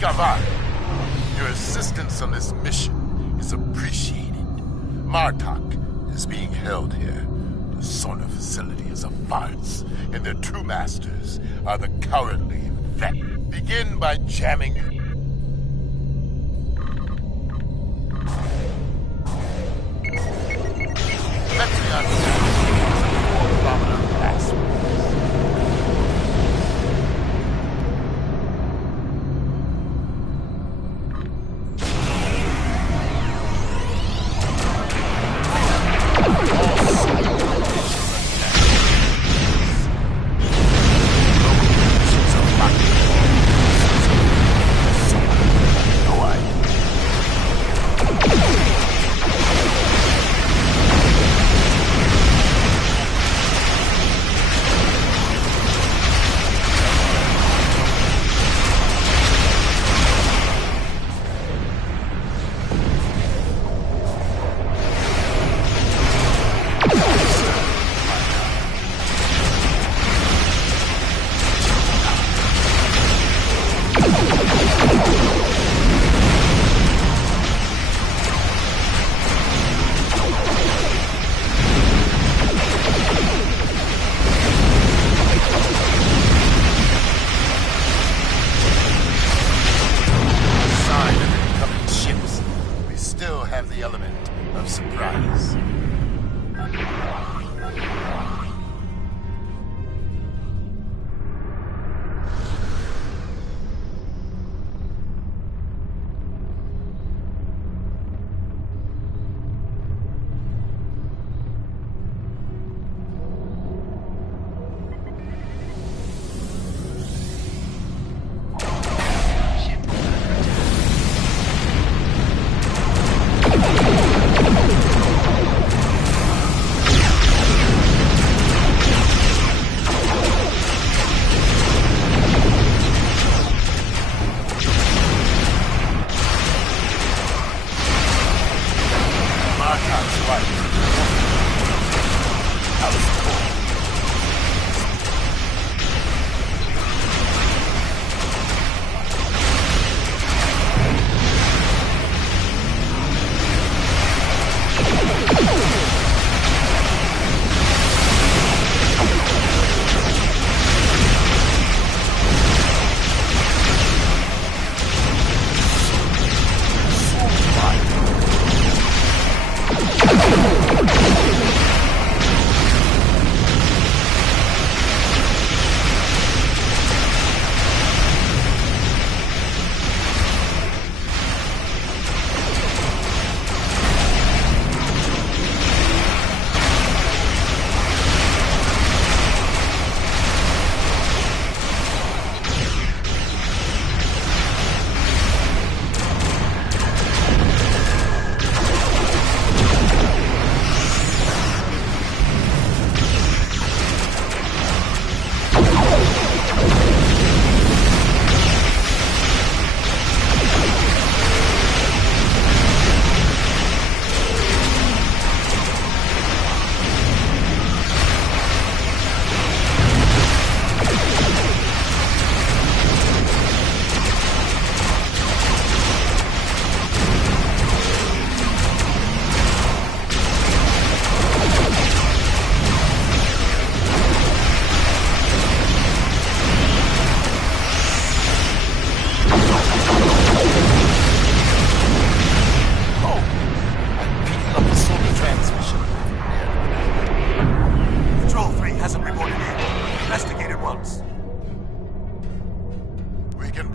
Gavan, your assistance on this mission is appreciated. Martok is being held here. The Sona facility is a farce, and their true masters are the cowardly vet. Begin by jamming. Let me understand. 4-kilometer password.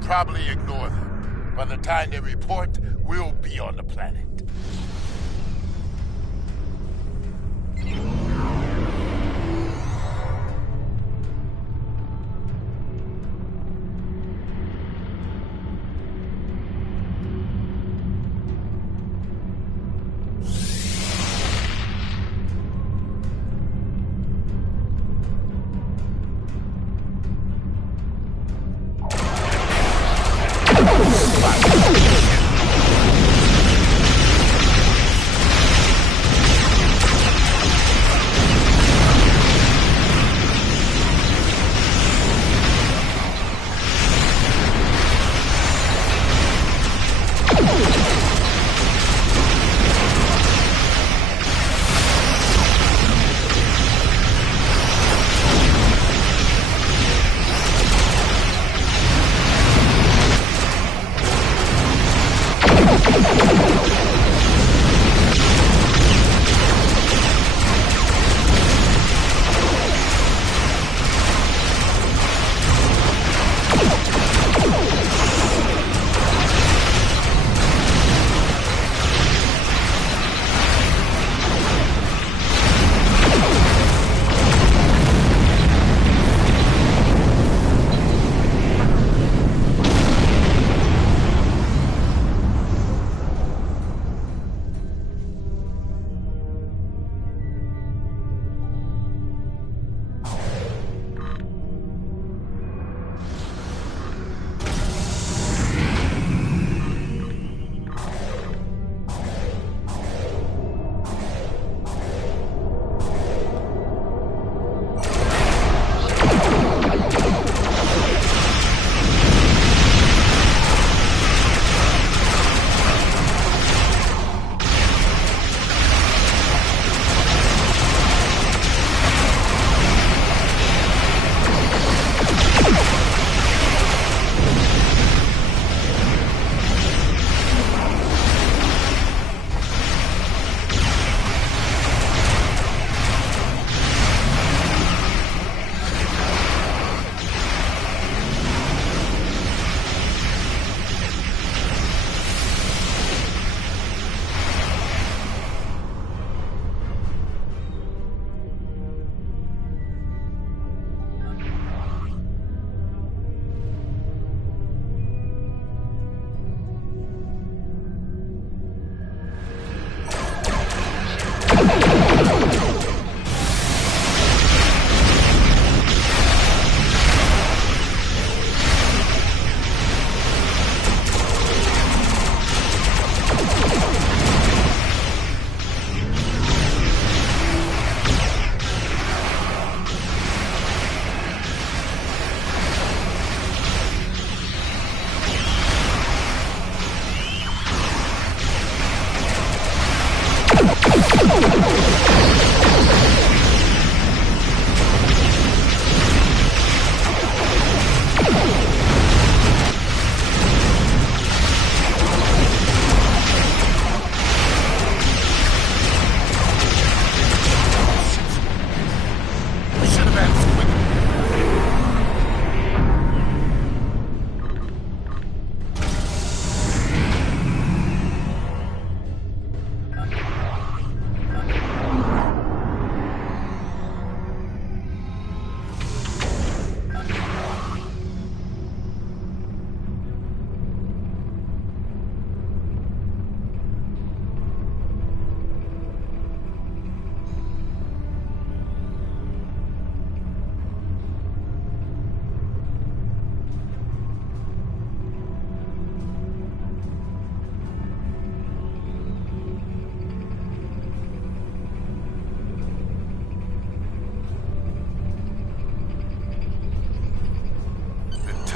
Probably ignore them. By the time they report, we'll be on the planet.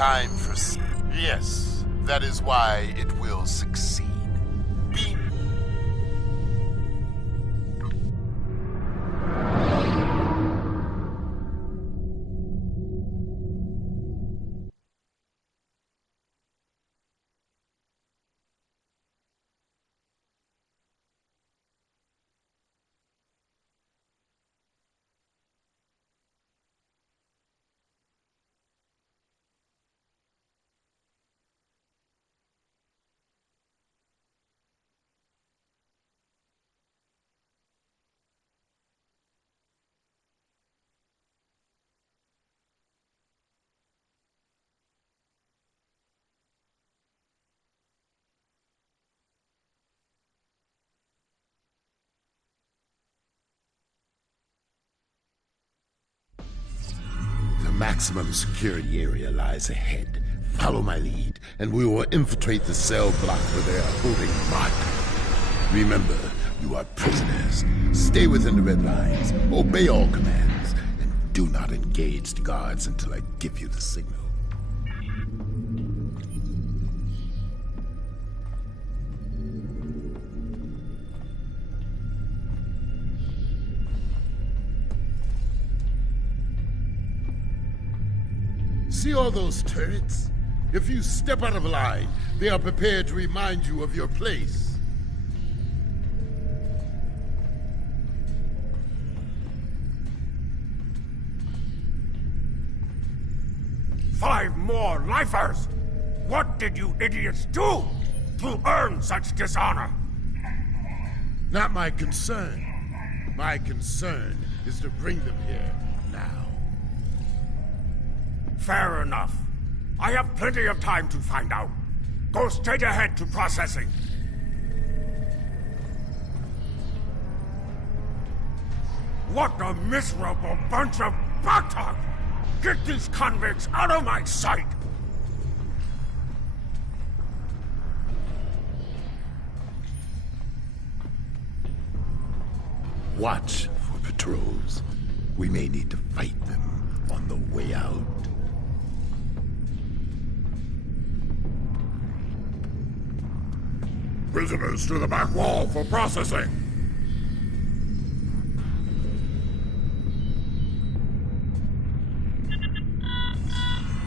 time for... Yes, that is why it will succeed. Be... The maximum security area lies ahead. Follow my lead, and we will infiltrate the cell block where they are holding Mark. Remember, you are prisoners. Stay within the red lines, obey all commands, and do not engage the guards until I give you the signal. See all those turrets? If you step out of line, they are prepared to remind you of your place. Five more lifers! What did you idiots do to earn such dishonor? Not my concern. My concern is to bring them here now. Fair enough. I have plenty of time to find out. Go straight ahead to processing. What a miserable bunch of buttocks! Get these convicts out of my sight! Watch for patrols. We may need to fight them on the way out. Prisoners to the back wall for processing!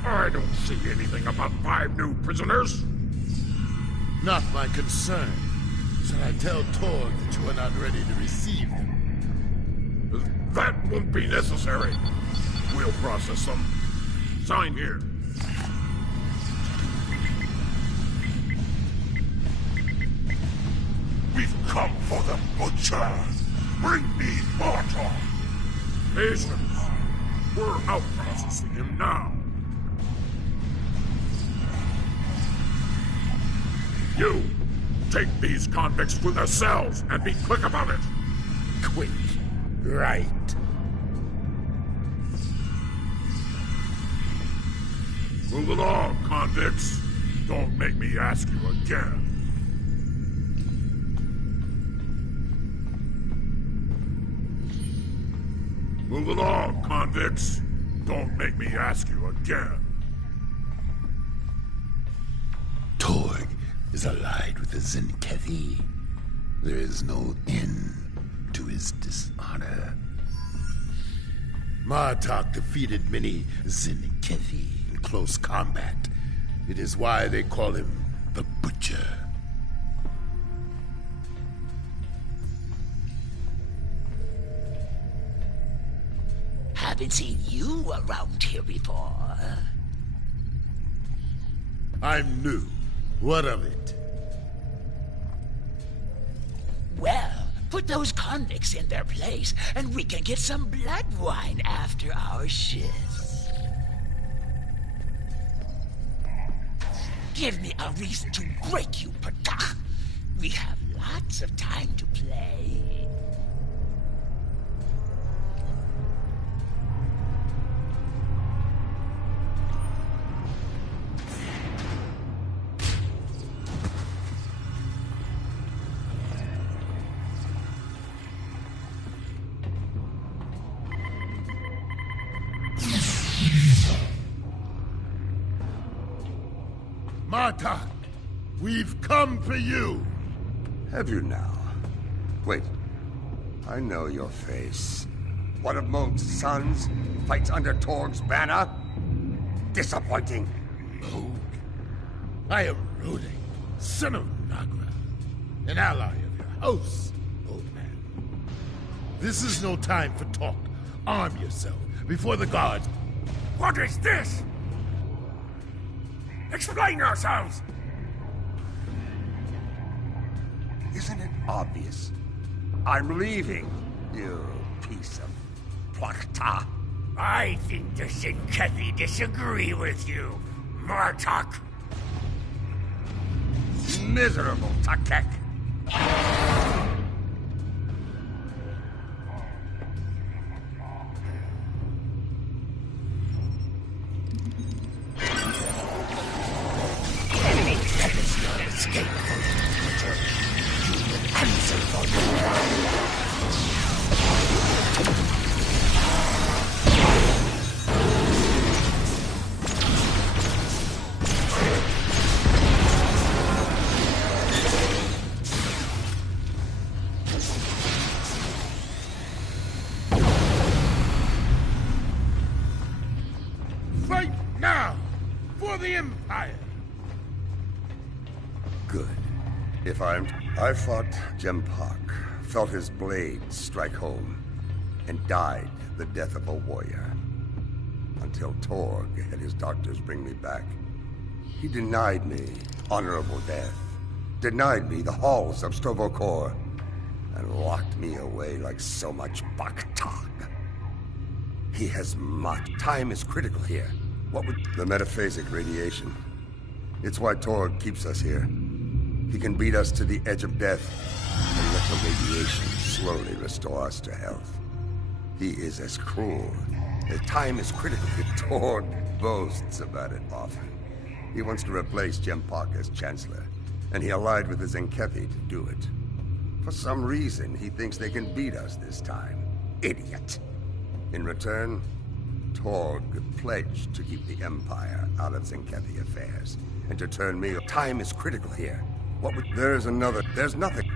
I don't see anything about 5 new prisoners. Not my concern. Shall I tell Torg that you are not ready to receive them? That won't be necessary. We'll process them. Sign here. We've come for the butcher. Bring me Bartok. Patience. We're out processing him now. You, take these convicts to their cells and be quick about it. Quick. Right. Move along, convicts. Don't make me ask you again. Move along, convicts. Don't make me ask you again. Torg is allied with the Zenkethi. There is no end to his dishonor. Martok defeated many Zenkethi in close combat. It is why they call him the Butcher. Haven't seen you around here before. I'm new. What of it? Well, put those convicts in their place, and we can get some blood wine after our shifts. Give me a reason to break you, Patach. We have lots of time to play. Martok, we've come for you! Have you now? Wait. I know your face. One of Moog's sons fights under Torg's banner? Disappointing. Moog? I am Rudik, son of Nagra, an ally of your house, old man. This is no time for talk. Arm yourself before the guards. What is this? Explain yourselves! Isn't it obvious? I'm leaving, you piece of plakta. I think the Sinkethi disagree with you, Martok. Miserable Takek. Escape from the Butcher. You will answer for your Fight now! For the Empire! Good. I fought Jempak, felt his blade strike home, and died the death of a warrior. Until Torg had his doctors bring me back. He denied me honorable death, denied me the halls of Stovokor, and locked me away like so much Baktag. He has much. Time is critical here. What would... The metaphasic radiation. It's why Torg keeps us here. He can beat us to the edge of death, and let the radiation slowly restore us to health. He is as cruel. His time is critical. Torg boasts about it often. He wants to replace Jempak as Chancellor, and he allied with the Zenkethi to do it. For some reason, he thinks they can beat us this time. Idiot! In return, Torg pledged to keep the Empire out of Zenkethi affairs, and to turn me... Time is critical here. What would... There's nothing...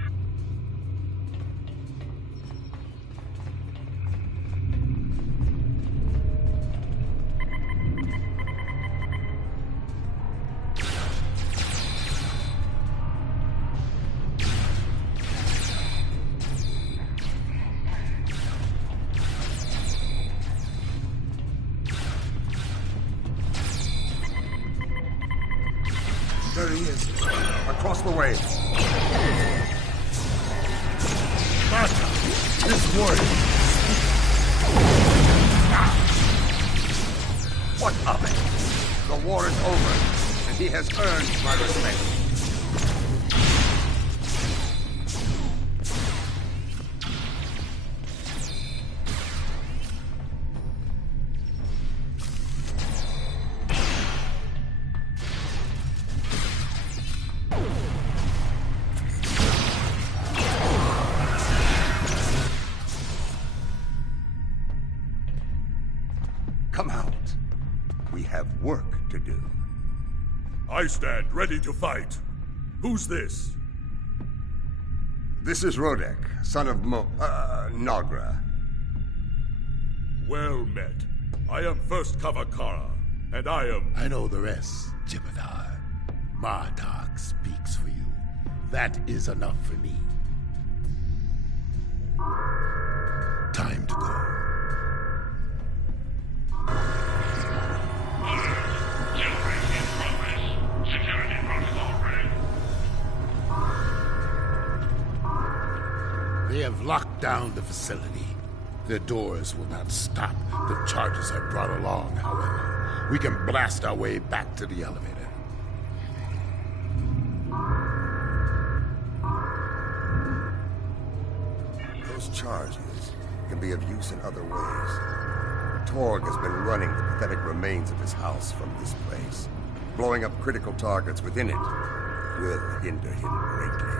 There he is. Across the way. Martok, this warrior. What of it? The war is over, and he has earned my respect. Come out. We have work to do. I stand ready to fight. Who's this? This is Rodek, son of Nagra. Well met. I am First Kavakara, and I am... I know the rest, Jibadar. Martok speaks for you. That is enough for me. Time to go. Jailbreak in progress. Security protocol ready. They have locked down the facility. Their doors will not stop the charges I brought along, however. We can blast our way back to the elevator. Those charges can be of use in other ways. Torg has been running the pathetic remains of his house from this place. Blowing up critical targets within it will hinder him greatly.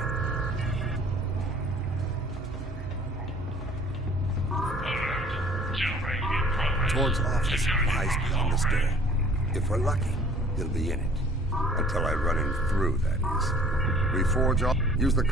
Jailbreak in progress. Torg's office Security lies protocol beyond this ready. door. If we're lucky, he'll be in it. Until I run him through, that is. Reforge off. Use the...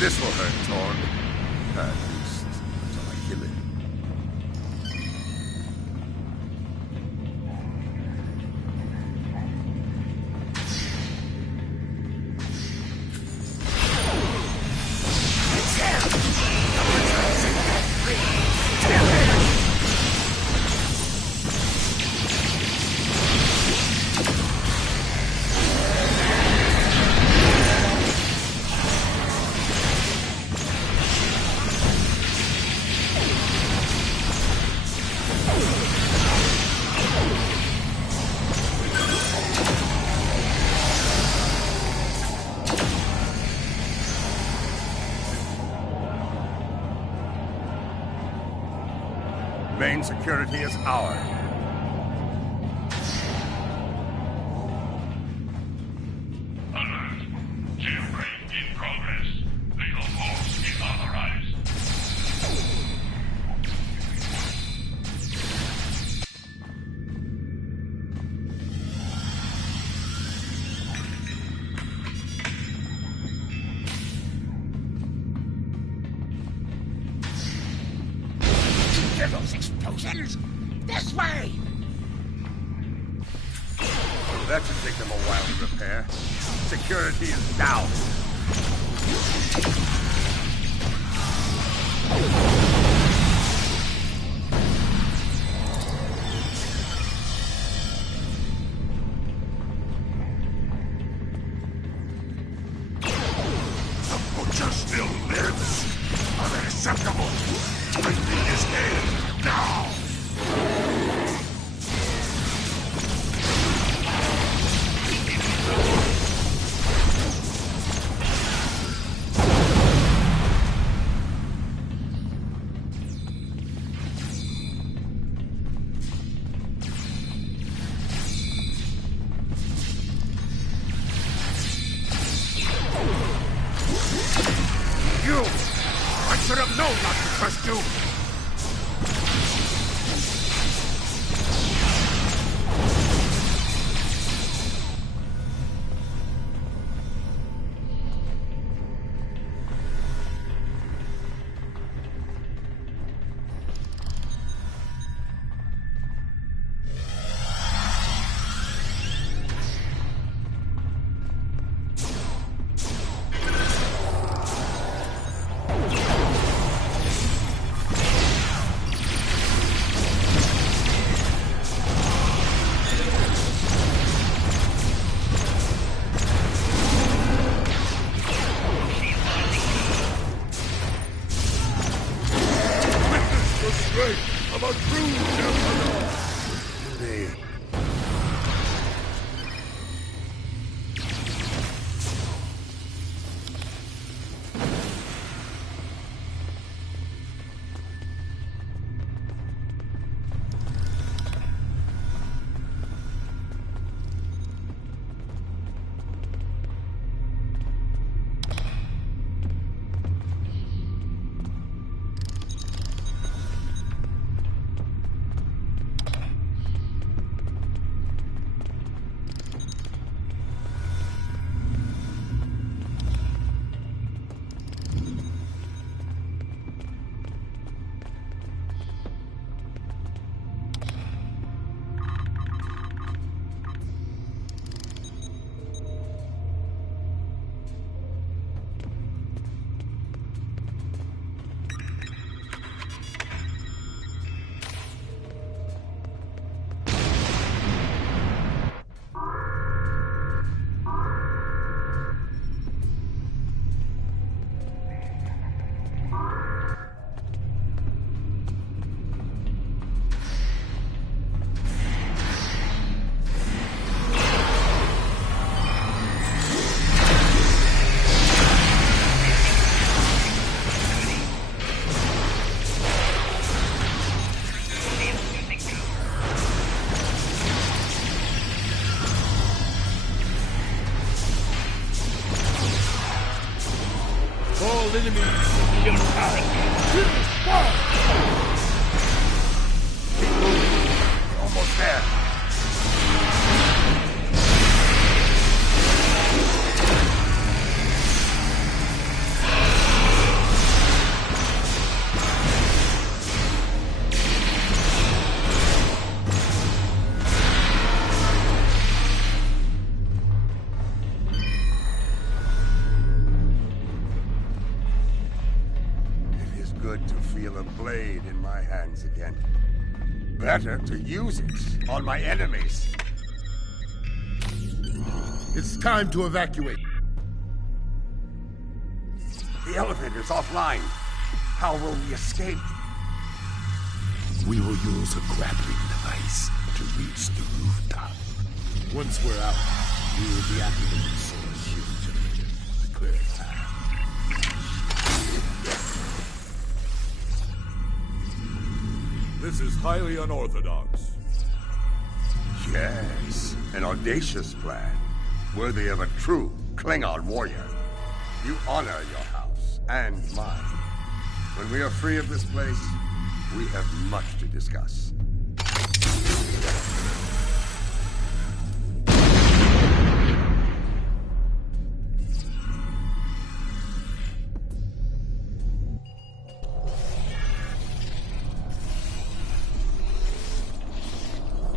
This will hurt, Torg. At least, until I kill him. Main security is ours. Alert. Jailbreak in progress. Lethal force is authorized. Hear those explosions? This way! That should take them a while to repair. Security is down. The butcher still lives? Unacceptable! Bring me his head, now! You! I should have known not to trust you! of enemies. Keep moving. We're almost there. Feel a blade in my hands again. Better to use it on my enemies. It's time to evacuate. The elevator's offline. How will we escape? We will use a grappling device to reach the rooftop. Once we're out, we will deactivate the solar shield generator to clear the path. This is highly unorthodox. Yes, an audacious plan, worthy of a true Klingon warrior. You honor your house and mine. When we are free of this place, we have much to discuss.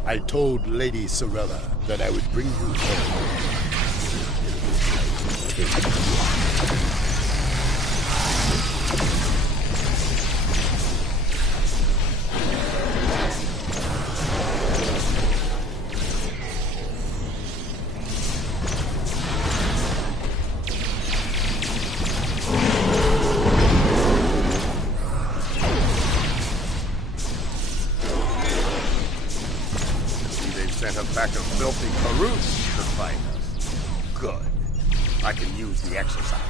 I told Lady Sorella that I would bring you home. Sent a pack of filthy Karoots to fight us. Good. I can use the exercise.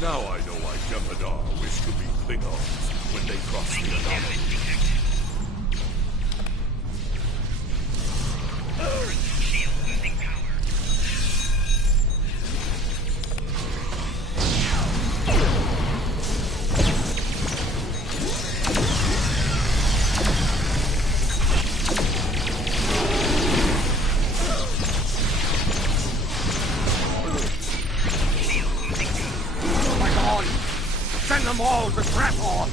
Now I know why Jem'Hadar wished to be Klingons when they crossed the anomaly. Shield losing power. Send them all to Krathon!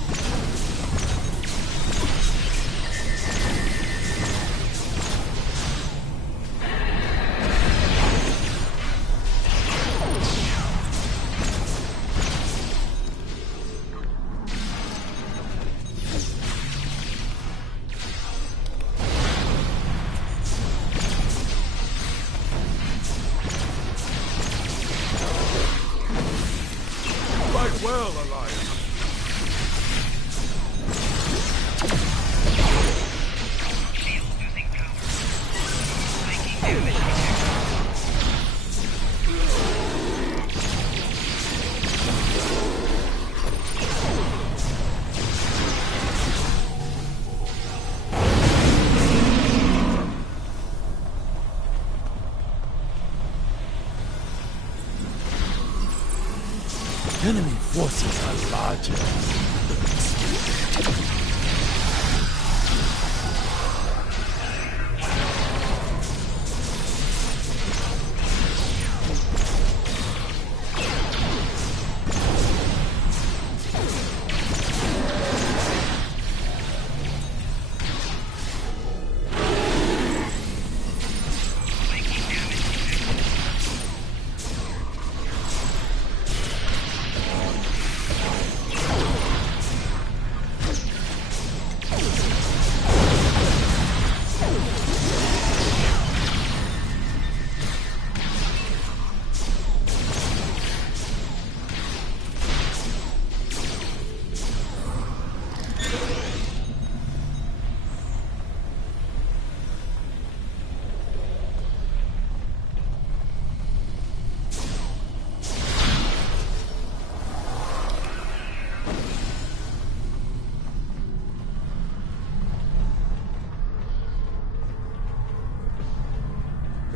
Fight well, Alliance. Shield losing power. Making damage. Enemy forces are larger.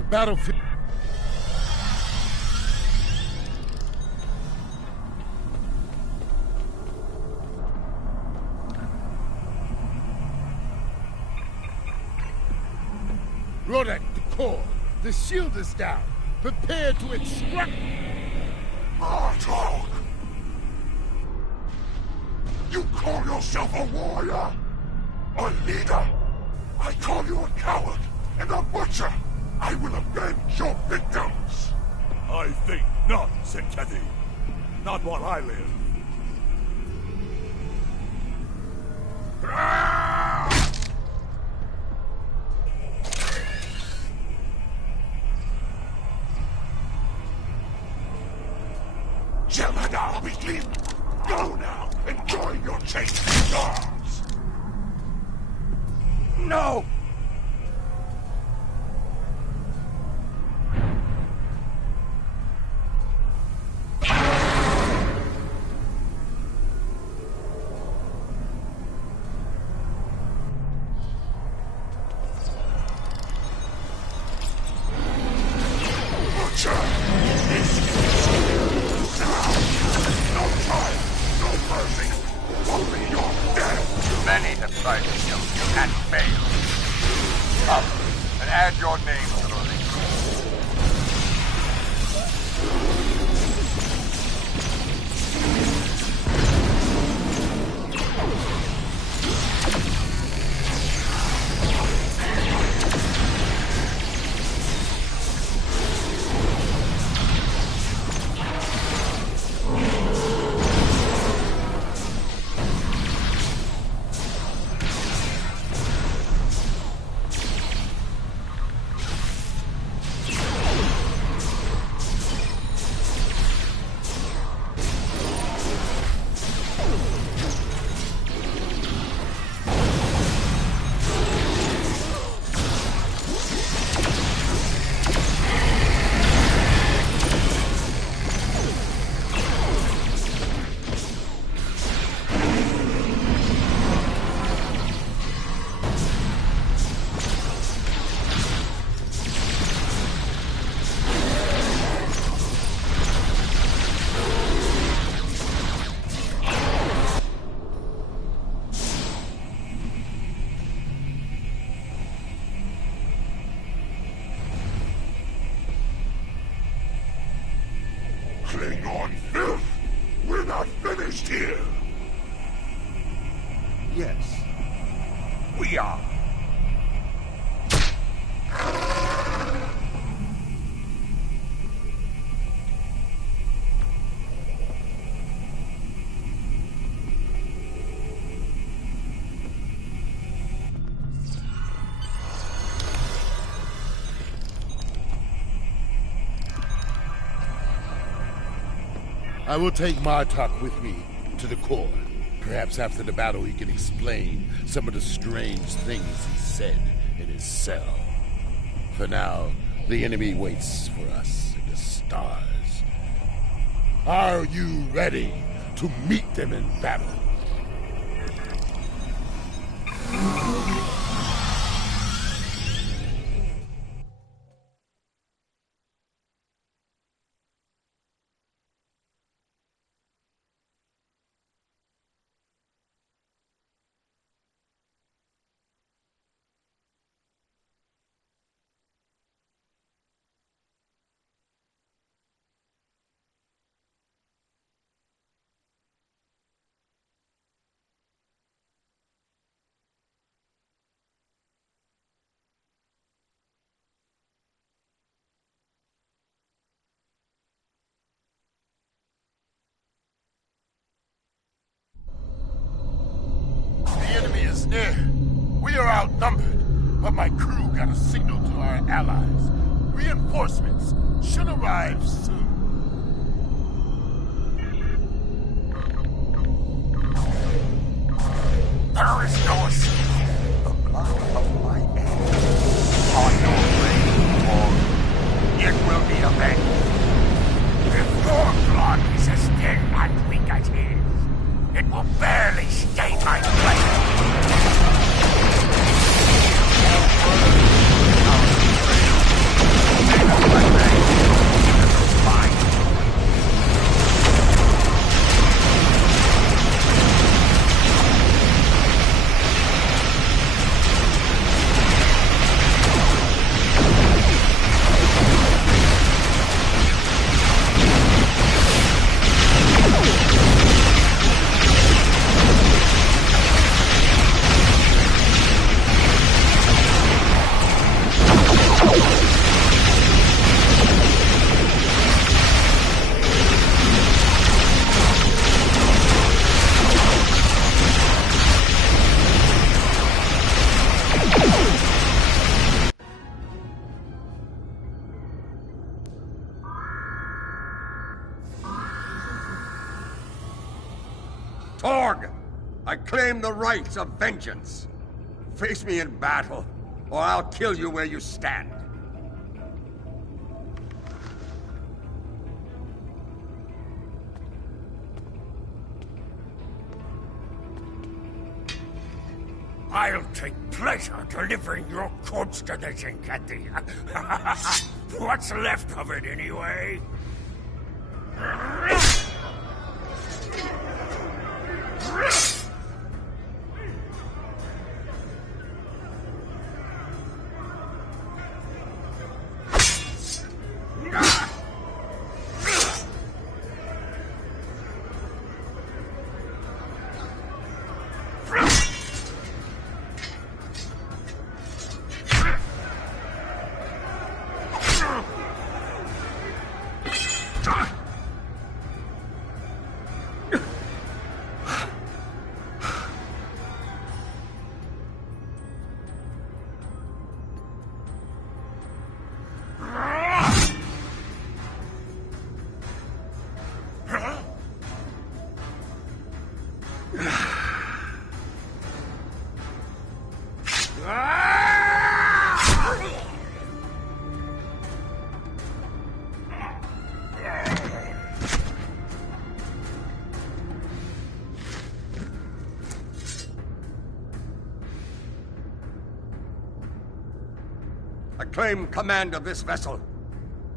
battlefield. Rodak, the core. The shield is down. Prepare to extract. Martok! You call yourself a warrior? A leader? I call you a coward and a butcher. I will avenge your victims. I think not, Senketi. Not while I live. Jelena, weakling! Go now and join your chasing dogs! No! Many have tried to kill you and failed. Come and add your name to the list. Klingon filth! We're not finished here! Yes, we are. I will take Martok with me to the core. Perhaps after the battle he can explain some of the strange things he said in his cell. For now, the enemy waits for us in the stars. Are you ready to meet them in battle? The enemy is near. We are outnumbered, but my crew got a signal to our allies. Reinforcements should arrive soon. There is no escape. The blood of my enemies on your way, or it will be avenged. If your blood is as thin and weak as his, it will barely stay my blade. Torg! I claim the rights of vengeance. Face me in battle, or I'll kill you where you stand. I'll take pleasure delivering your corpse to the Zinkati. What's left of it, anyway? I claim command of this vessel.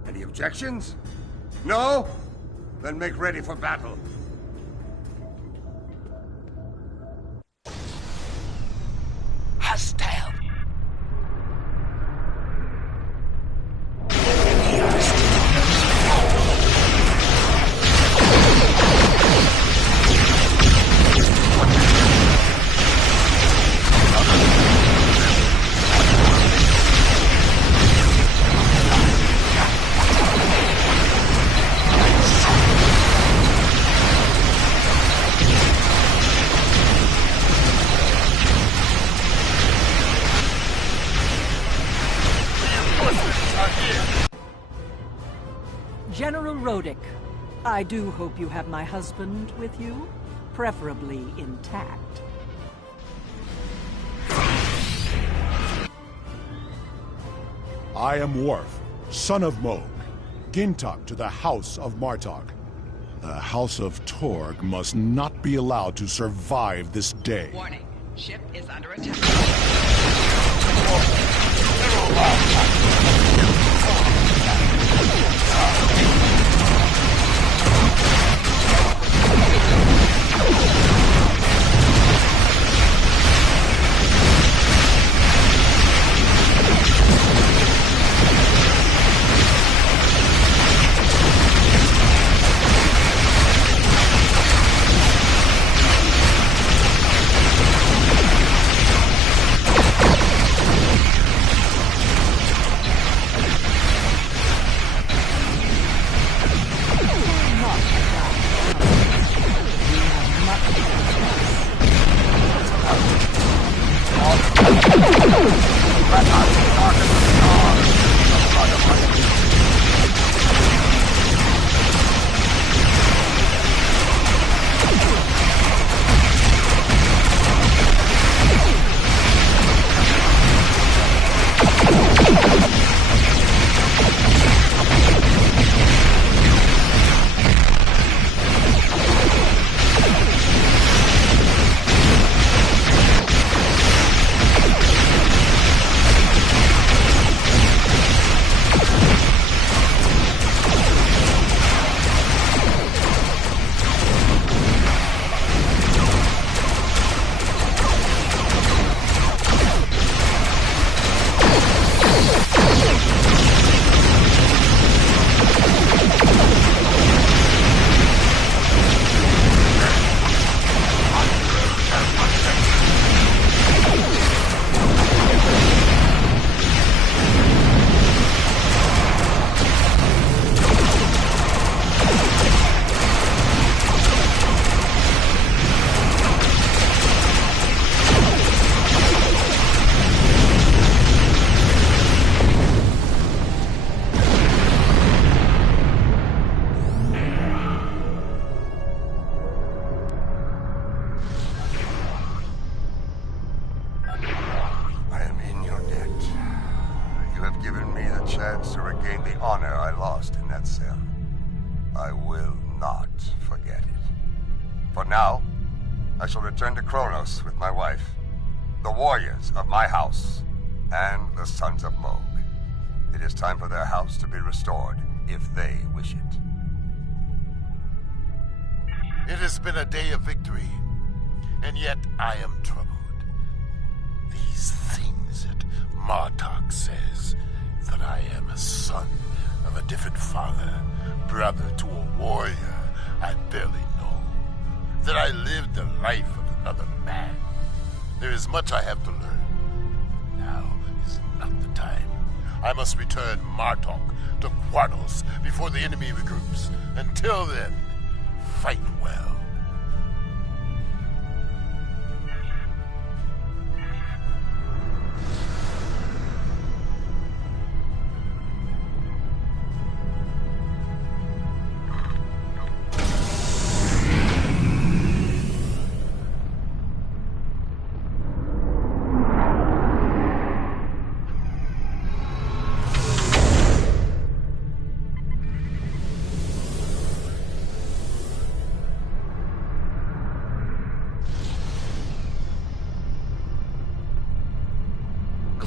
Any objections? No? Then make ready for battle. Hostile. General Rodick, I do hope you have my husband with you, preferably intact. I am Worf, son of Moog, Gintok to the House of Martok. The House of Torg must not be allowed to survive this day. Warning. Ship is under attack. chance to regain the honor I lost in that cell. I will not forget it. For now, I shall return to Kronos with my wife, the warriors of my house, and the Sons of Moog. It is time for their house to be restored, if they wish it. It has been a day of victory, and yet I am troubled. These things that Martok says, that I am a son of a different father, brother to a warrior I barely know, that I lived the life of another man. There is much I have to learn. Now is not the time. I must return Martok to Quartos before the enemy regroups. Until then, fight well.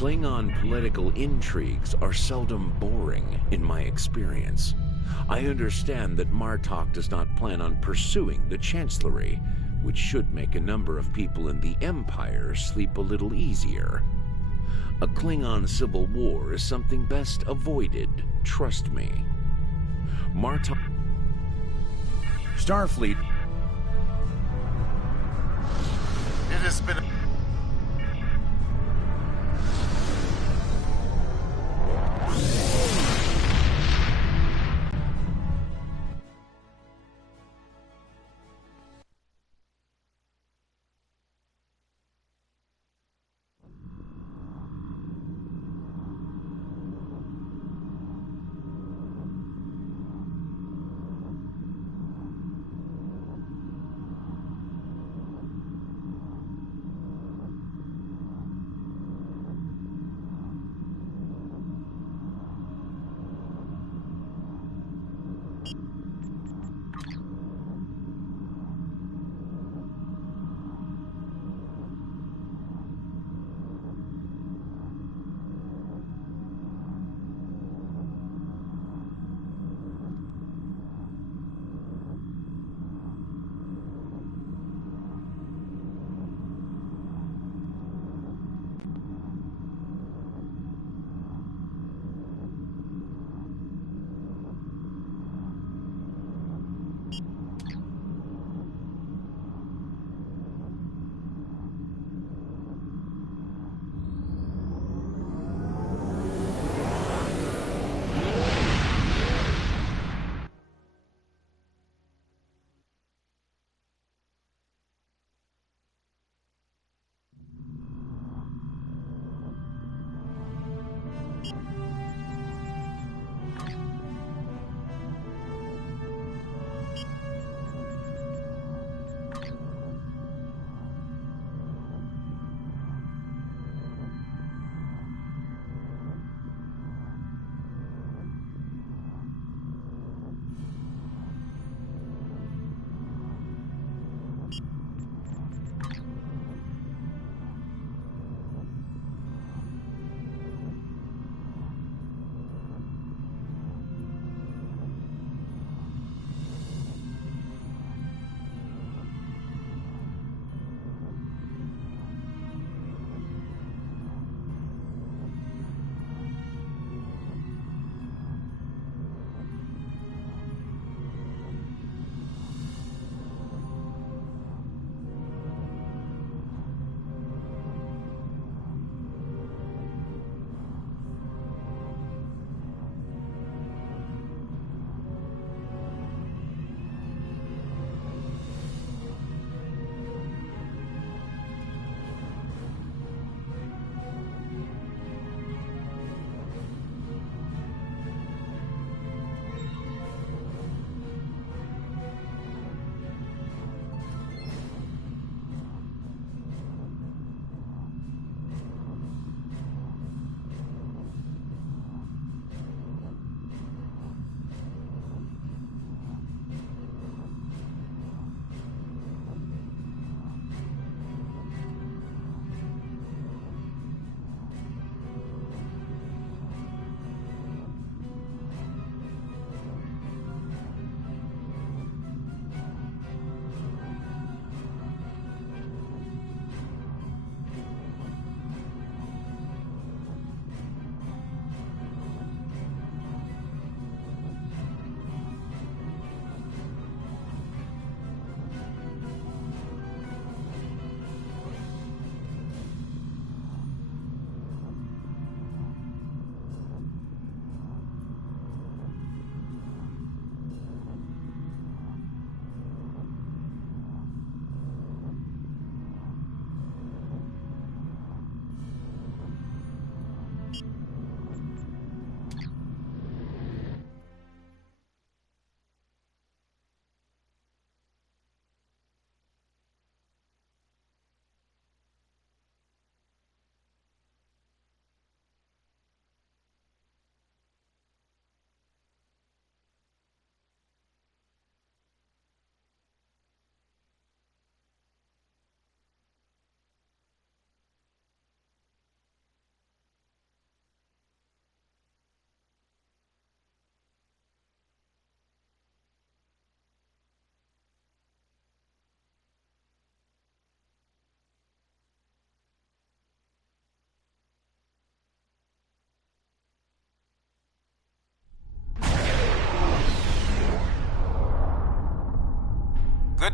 Klingon political intrigues are seldom boring in my experience. I understand that Martok does not plan on pursuing the Chancellery, which should make a number of people in the Empire sleep a little easier. A Klingon civil war is something best avoided, trust me. Martok... Starfleet. It has been...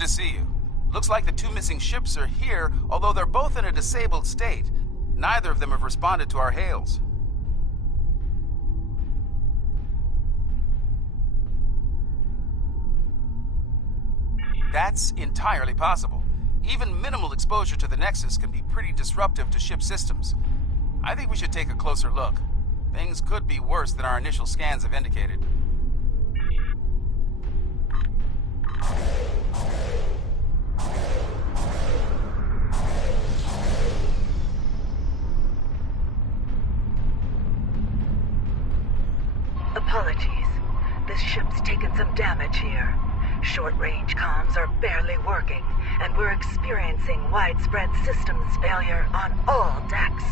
to see you. Looks like the two missing ships are here, although they're both in a disabled state. Neither of them have responded to our hails. That's entirely possible. Even minimal exposure to the Nexus can be pretty disruptive to ship systems. I think we should take a closer look. Things could be worse than our initial scans have indicated. Apologies. This ship's taken some damage here. Short-range comms are barely working, and we're experiencing widespread systems failure on all decks.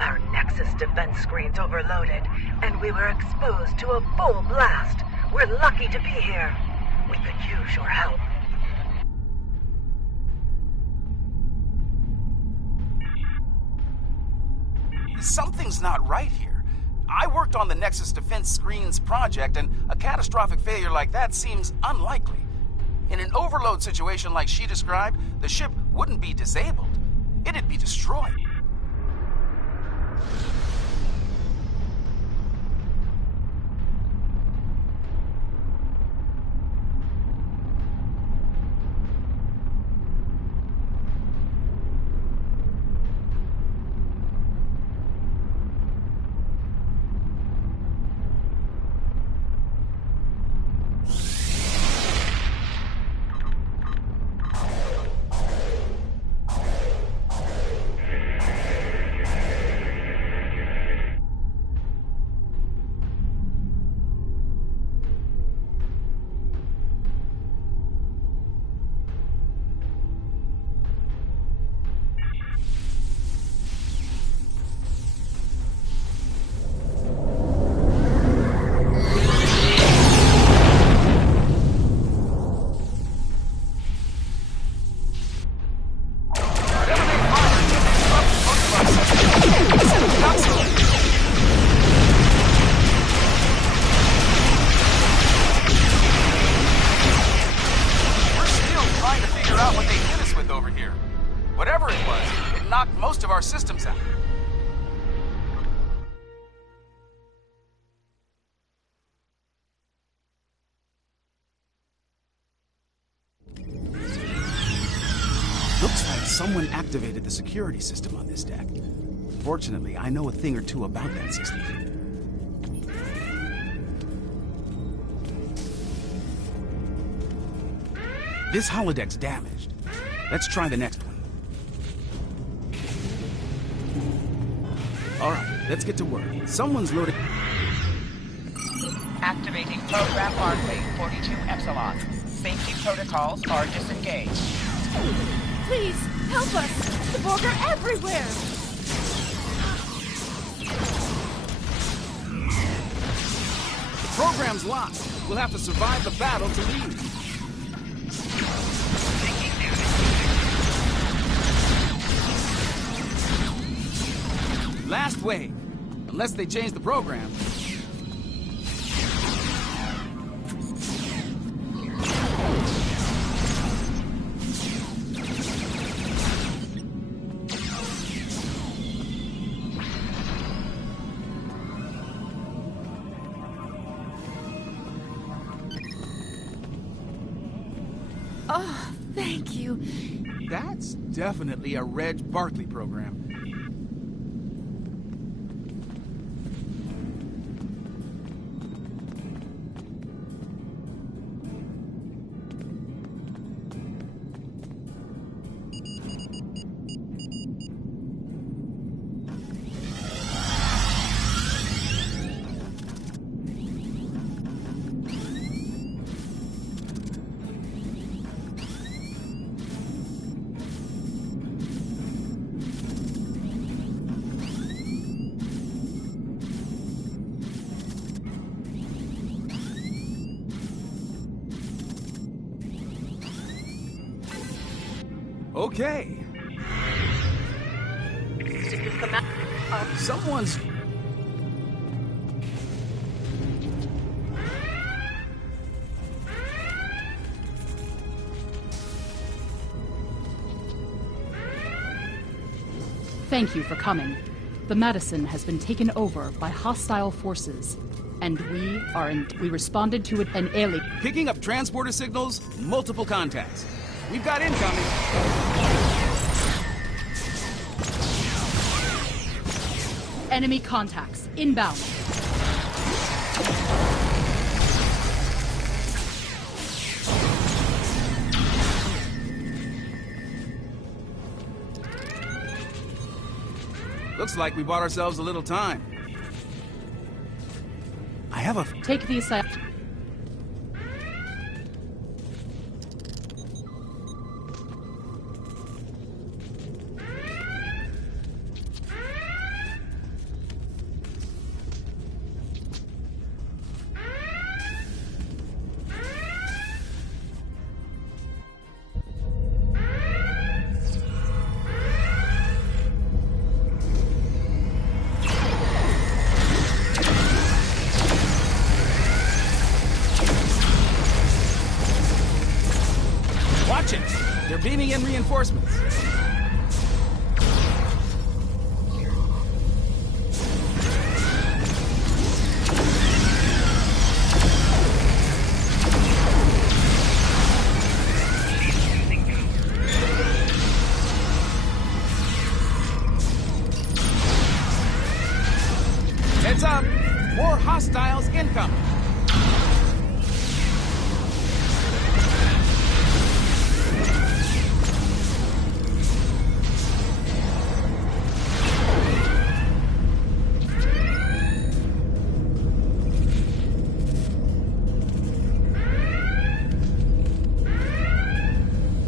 Our Nexus defense screen's overloaded, and we were exposed to a full blast. We're lucky to be here. We could use your help. Something's not right here. I worked on the Nexus Defense Screens project, and a catastrophic failure like that seems unlikely. In an overload situation like she described, the ship wouldn't be disabled. It'd be destroyed. Our systems out. Looks like someone activated the security system on this deck. Fortunately, I know a thing or two about that system. This holodeck's damaged. Let's try the next one. All right, let's get to work. Someone's loaded. Activating program Barclay 42 Epsilon. Safety protocols are disengaged. Please, help us! The Borg are everywhere! The program's locked. We'll have to survive the battle to leave. Last wave. Unless they change the program. Oh, thank you. That's definitely a Reg Barclay program. Okay. Someone's... Thank you for coming. The Madison has been taken over by hostile forces, and we responded to an alien. Picking up transporter signals, multiple contacts. We've got incoming. Enemy contacts inbound. Looks like we bought ourselves a little time. I have a... Take the aside. Watch it! They're beaming in reinforcements. Heads up! More hostiles incoming!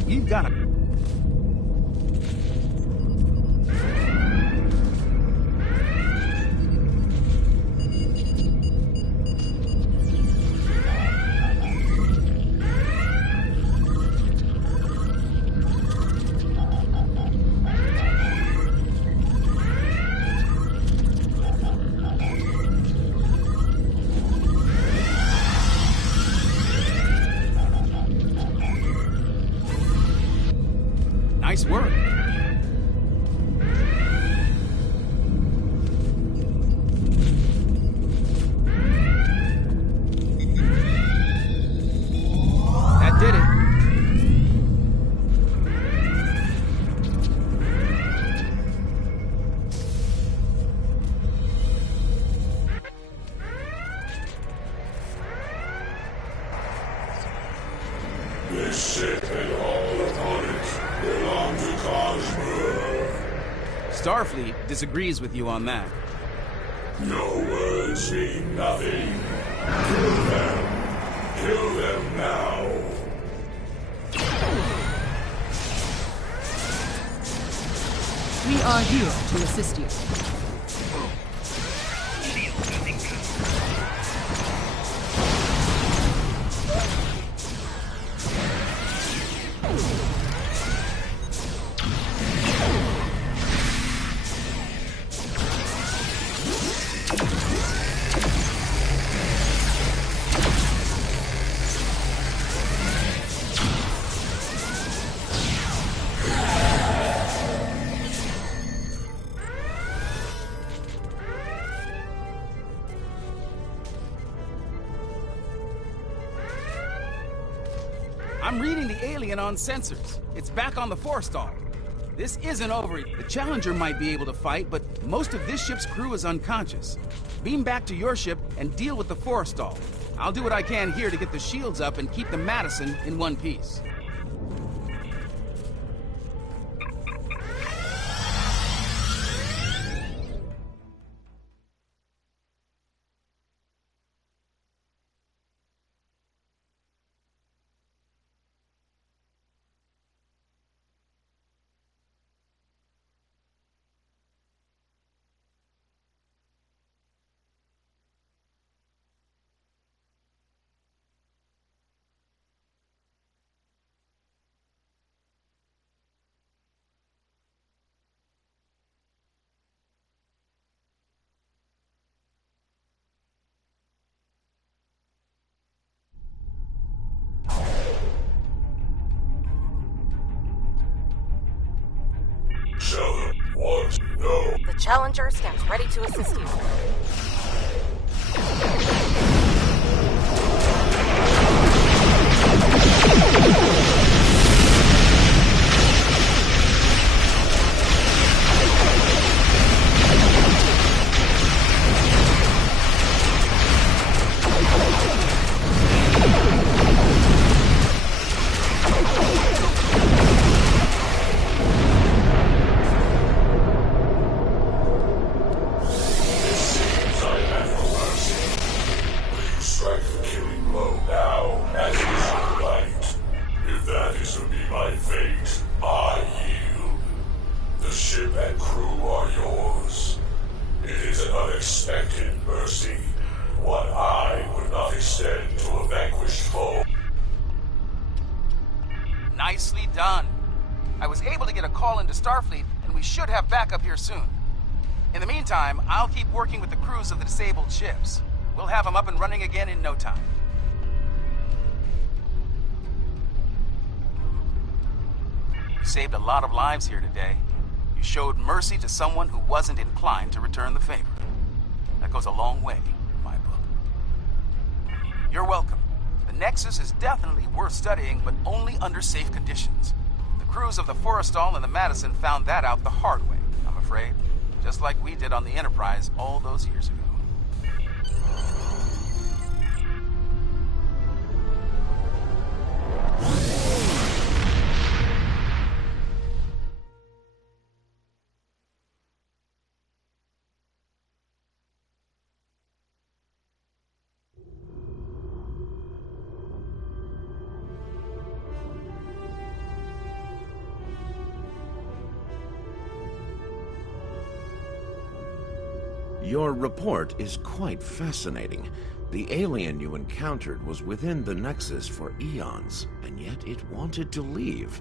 You've got it. Nice work. That did it. This ship and all upon it belong to Cosmo. Starfleet disagrees with you on that. Your words mean nothing. Kill them. Kill them now. We are here to assist you. I'm reading the alien on sensors. It's back on the forestall. This isn't over. The Challenger might be able to fight, but most of this ship's crew is unconscious. Beam back to your ship and deal with the forestall. I'll do what I can here to get the shields up and keep the Madison in one piece. So, What? No. The Challenger stands ready to assist you. Nicely done. I was able to get a call into Starfleet, and we should have backup here soon. In the meantime, I'll keep working with the crews of the disabled ships. We'll have them up and running again in no time. You saved a lot of lives here today. You showed mercy to someone who wasn't inclined to return the favor. That goes a long way in my book. You're welcome. The Nexus is definitely worth studying, but only under safe conditions. The crews of the Forrestal and the Madison found that out the hard way, I'm afraid. Just like we did on the Enterprise all those years ago. Your report is quite fascinating. The alien you encountered was within the Nexus for eons, and yet it wanted to leave.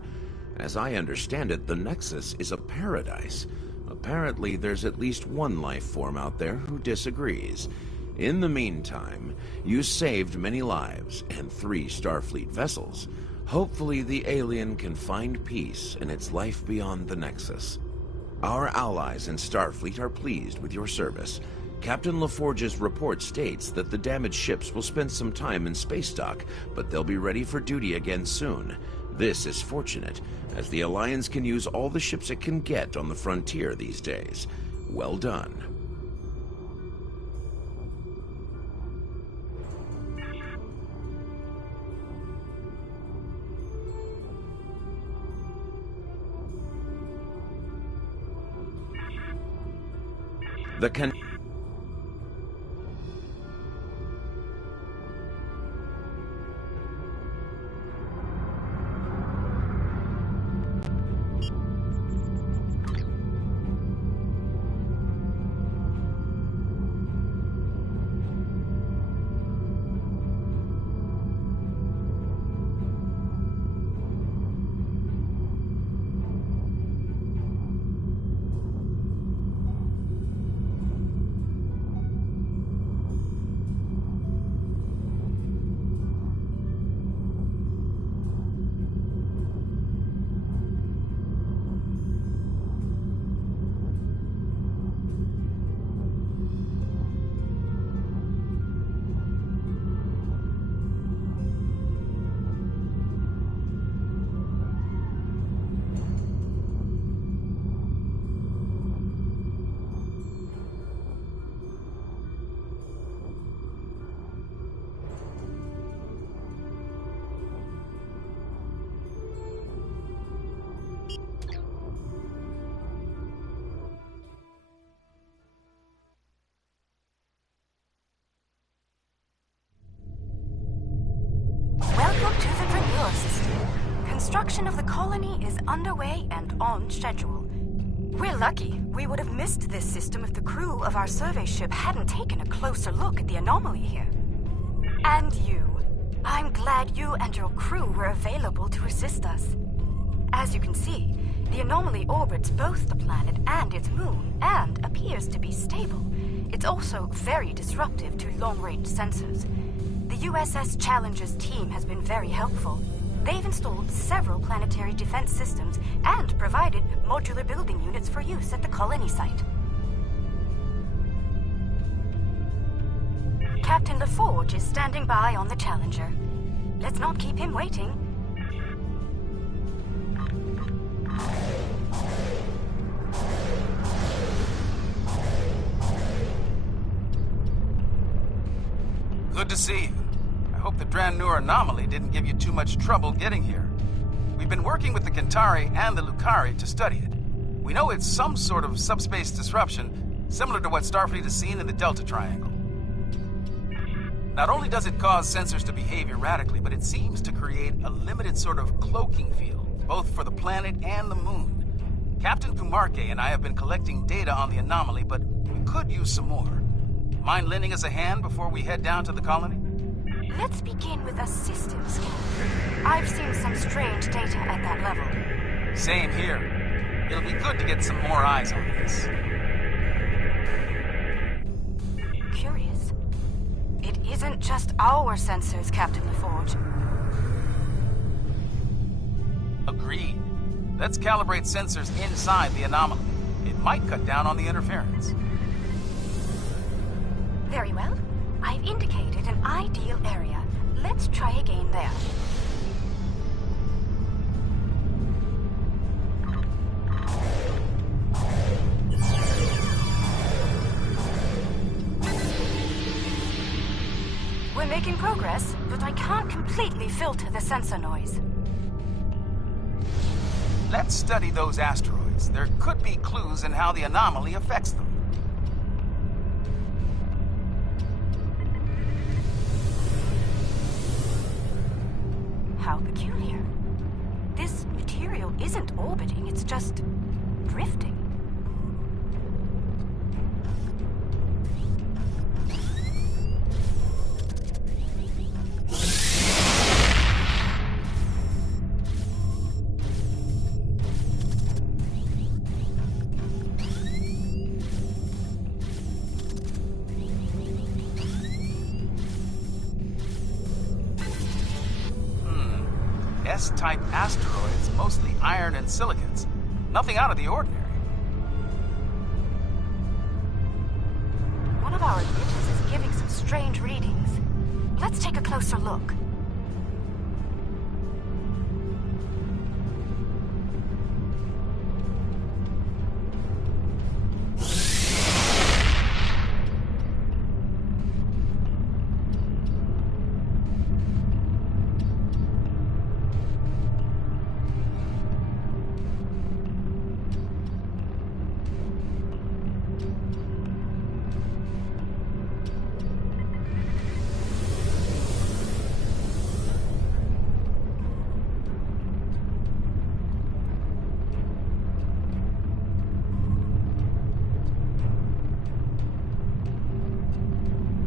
As I understand it, the Nexus is a paradise. Apparently, there's at least one life form out there who disagrees. In the meantime, you saved many lives and 3 Starfleet vessels. Hopefully, the alien can find peace in its life beyond the Nexus. Our allies in Starfleet are pleased with your service. Captain LaForge's report states that the damaged ships will spend some time in space dock, but they'll be ready for duty again soon. This is fortunate, as the Alliance can use all the ships it can get on the frontier these days. Well done. The Construction of the colony is underway and on schedule. We're lucky. We would have missed this system if the crew of our survey ship hadn't taken a closer look at the anomaly here. And you. I'm glad you and your crew were available to assist us. As you can see, the anomaly orbits both the planet and its moon, and appears to be stable. It's also very disruptive to long-range sensors. The USS Challenger's team has been very helpful. They've installed several planetary defense systems and provided modular building units for use at the colony site. Captain LaForge is standing by on the Challenger. Let's not keep him waiting. Good to see you. I hope the Dranur anomaly didn't give you too much trouble getting here. We've been working with the Kentari and the Lucari to study it. We know it's some sort of subspace disruption, similar to what Starfleet has seen in the Delta Triangle. Not only does it cause sensors to behave erratically, but it seems to create a limited sort of cloaking field, both for the planet and the moon. Captain Kumarke and I have been collecting data on the anomaly, but we could use some more. Mind lending us a hand before we head down to the colony? Let's begin with a system scan. I've seen some strange data at that level. Same here. It'll be good to get some more eyes on this. Curious. It isn't just our sensors, Captain LaForge. Agreed. Let's calibrate sensors inside the anomaly. It might cut down on the interference. Very well. I've indicated an ideal area. Let's try again there. We're making progress, but I can't completely filter the sensor noise. Let's study those asteroids. There could be clues in how the anomaly affects them. How peculiar. This material isn't orbiting, it's just drifting. S-type asteroids, mostly iron and silicates. Nothing out of the ordinary. One of our emitters is giving some strange readings. Let's take a closer look.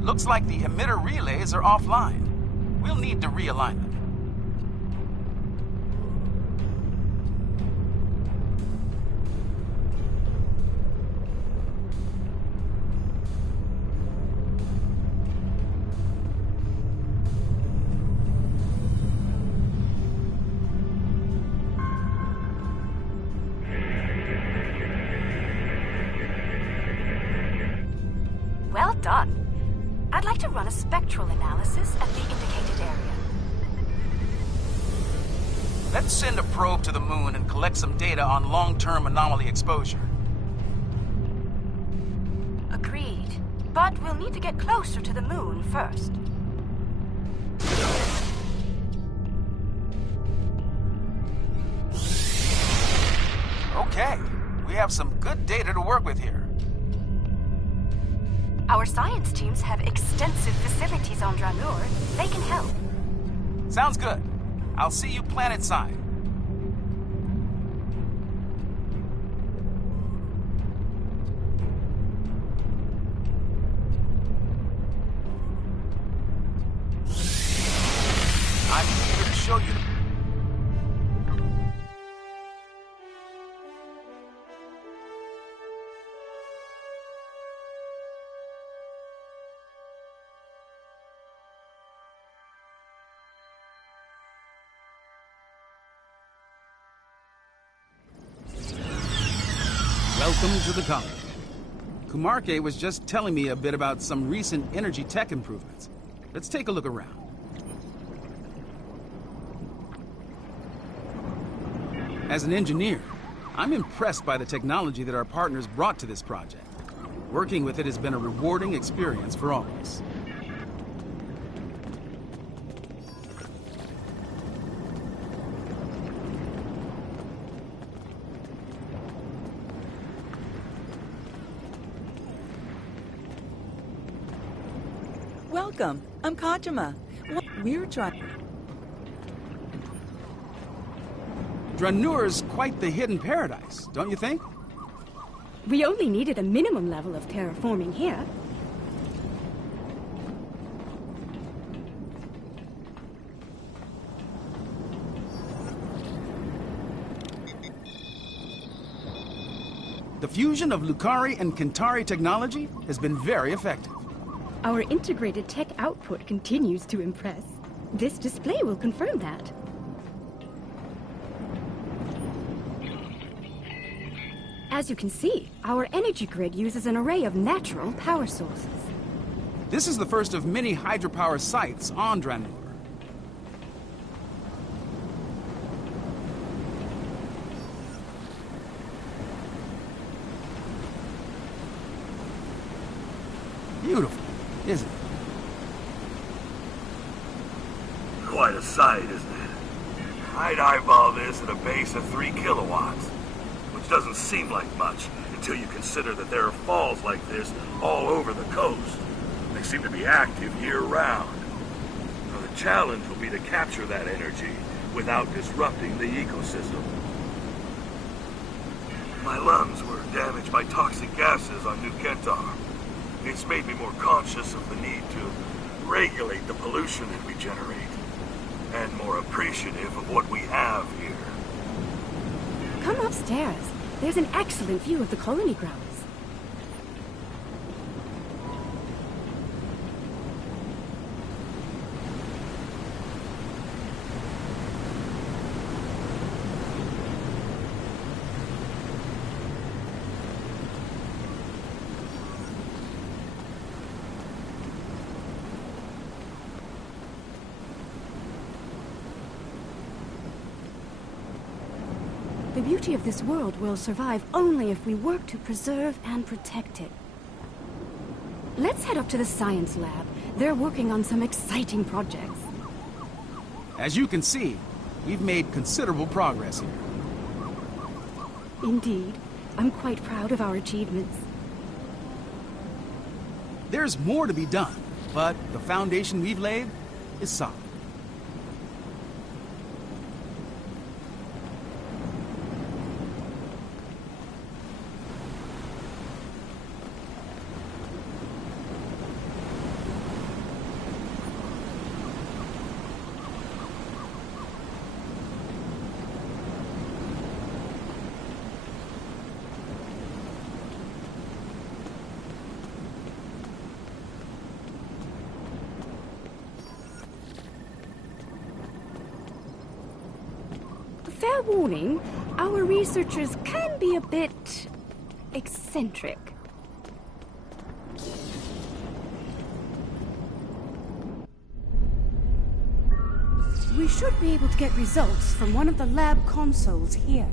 Looks like the emitter relays are offline. We'll need to realign them. Well done. I'd like to run a spectral analysis at the indicated area. Let's send a probe to the moon and collect some data on long-term anomaly exposure. Agreed. But we'll need to get closer to the moon first. Okay, we have some good data to work with here. Our science teams have extensive facilities on Dranur. They can help. Sounds good. I'll see you planet-side. I'm here to show you. Welcome to the colony. Kumarke was just telling me a bit about some recent energy tech improvements. Let's take a look around. As an engineer, I'm impressed by the technology that our partners brought to this project. Working with it has been a rewarding experience for all of us. Welcome. I'm Kajima. We're trying... Dranur's quite the hidden paradise, don't you think? We only needed a minimum level of terraforming here. The fusion of Lucari and Kentari technology has been very effective. Our integrated tech output continues to impress. This display will confirm that. As you can see, our energy grid uses an array of natural power sources. This is the first of many hydropower sites on Dranur. Beautiful, isn't it? Quite a sight, isn't it? I'd eyeball this at a base of 3 kilowatts, which doesn't seem like much until you consider that there are falls like this all over the coast. They seem to be active year-round. Now, the challenge will be to capture that energy without disrupting the ecosystem. My lungs were damaged by toxic gases on New Kentar. It's made me more conscious of the need to regulate the pollution that we generate, and more appreciative of what we have here. Come upstairs. There's an excellent view of the colony grounds. The beauty of this world will survive only if we work to preserve and protect it. Let's head up to the science lab. They're working on some exciting projects. As you can see, we've made considerable progress here. Indeed. I'm quite proud of our achievements. There's more to be done, but the foundation we've laid is solid. Fair warning, our researchers can be a bit eccentric. We should be able to get results from one of the lab consoles here.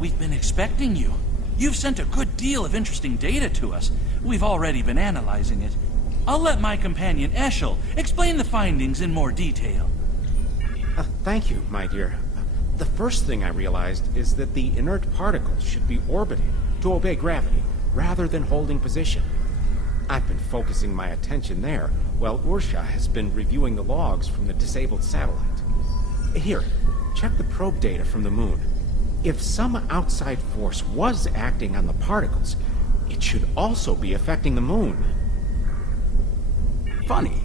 We've been expecting you. You've sent a good deal of interesting data to us. We've already been analyzing it. I'll let my companion Eshel explain the findings in more detail. Thank you, my dear. The first thing I realized is that the inert particles should be orbiting to obey gravity, rather than holding position. I've been focusing my attention there, while Ursha has been reviewing the logs from the disabled satellite. Here, check the probe data from the moon. If some outside force was acting on the particles, it should also be affecting the moon. Funny.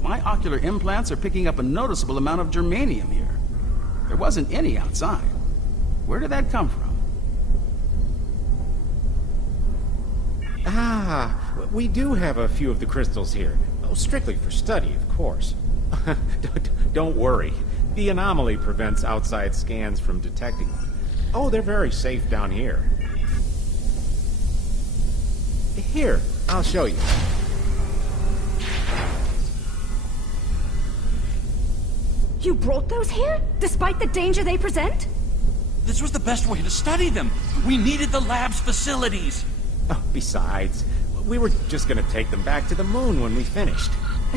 My ocular implants are picking up a noticeable amount of germanium here. There wasn't any outside. Where did that come from? Ah, we do have a few of the crystals here. Oh, strictly for study, of course. Don't worry. The anomaly prevents outside scans from detecting them. Oh, they're very safe down here. Here, I'll show you. You brought those here, despite the danger they present? This was the best way to study them. We needed the lab's facilities. Oh, besides, we were just gonna take them back to the moon when we finished.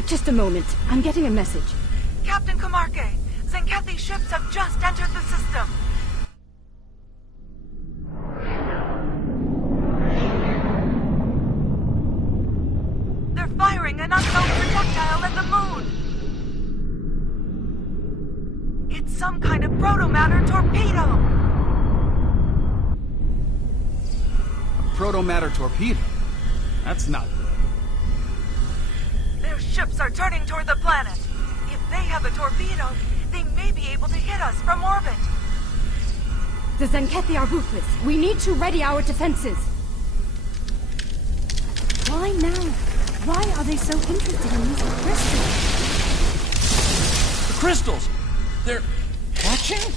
Just a moment. I'm getting a message. Captain Kamarke, Zenkethi's ships have just entered the system. They're firing an unknown projectile at the moon. It's some kind of proto-matter torpedo. A proto-matter torpedo? That's not good. Their ships are turning toward the planet. If they have a torpedo, they may be able to hit us from orbit. The Zenkethi are ruthless. We need to ready our defenses. Why now? Why are they so interested in these crystals? The crystals! They're hatching?